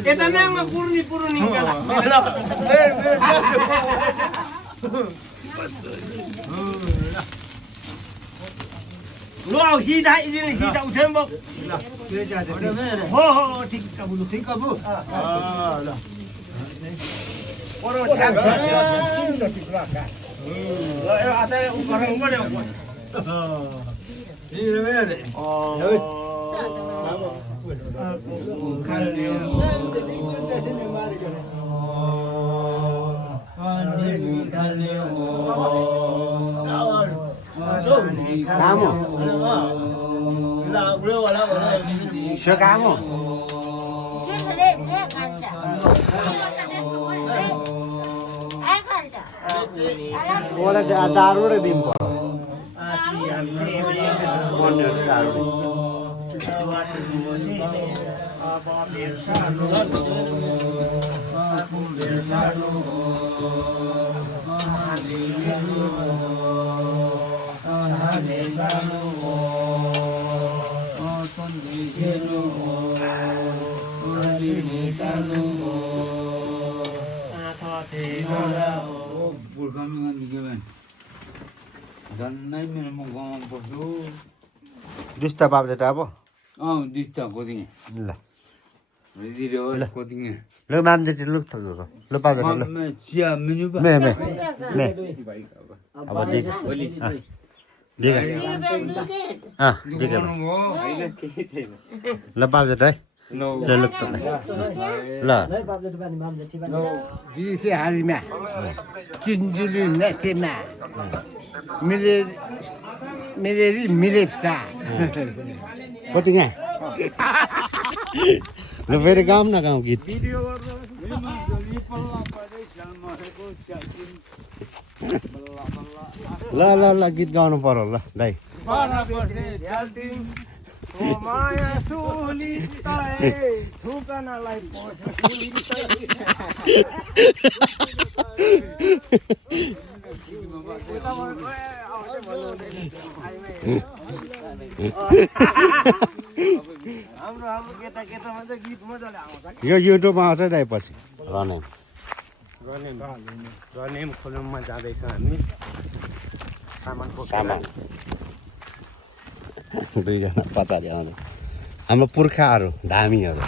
Kita na mapurni-purni ka lang. Lu ao si dai ni si chau sem bok. Ho ho tik kabu. Lah. Oro chak. Ada orang mana aku. Ini mana? Kamu. Siapa kamu? Orang daru le bimbo. Orang daru. Dista bab data apa? Dista kodinge. Lah. Video kodinge. Lo mam data lo tak tu. Lo bab data lo. Cia menu ba. Me. Apa dia? Dia kan? Dia kan? Lo bab data. No. Lo tak. Lah. Di si hari mah. Cinjuli nak cina. Mirip sa. Kau tinggal? Lo very gam na gam git. La git gaunu पर्यो ल दाइ माया सुलिताए ठुकनालाई हाम्रो केटाकेटामा चाहिँ गीत मजाले आउँछ यो युट्युबमा आउँछ दाइ पछि रनेम खोलुममा जाँदैछ हामी सामान दुईजना पछाडि आउँछ हाम्रो पुर्खाहरू धामीहरू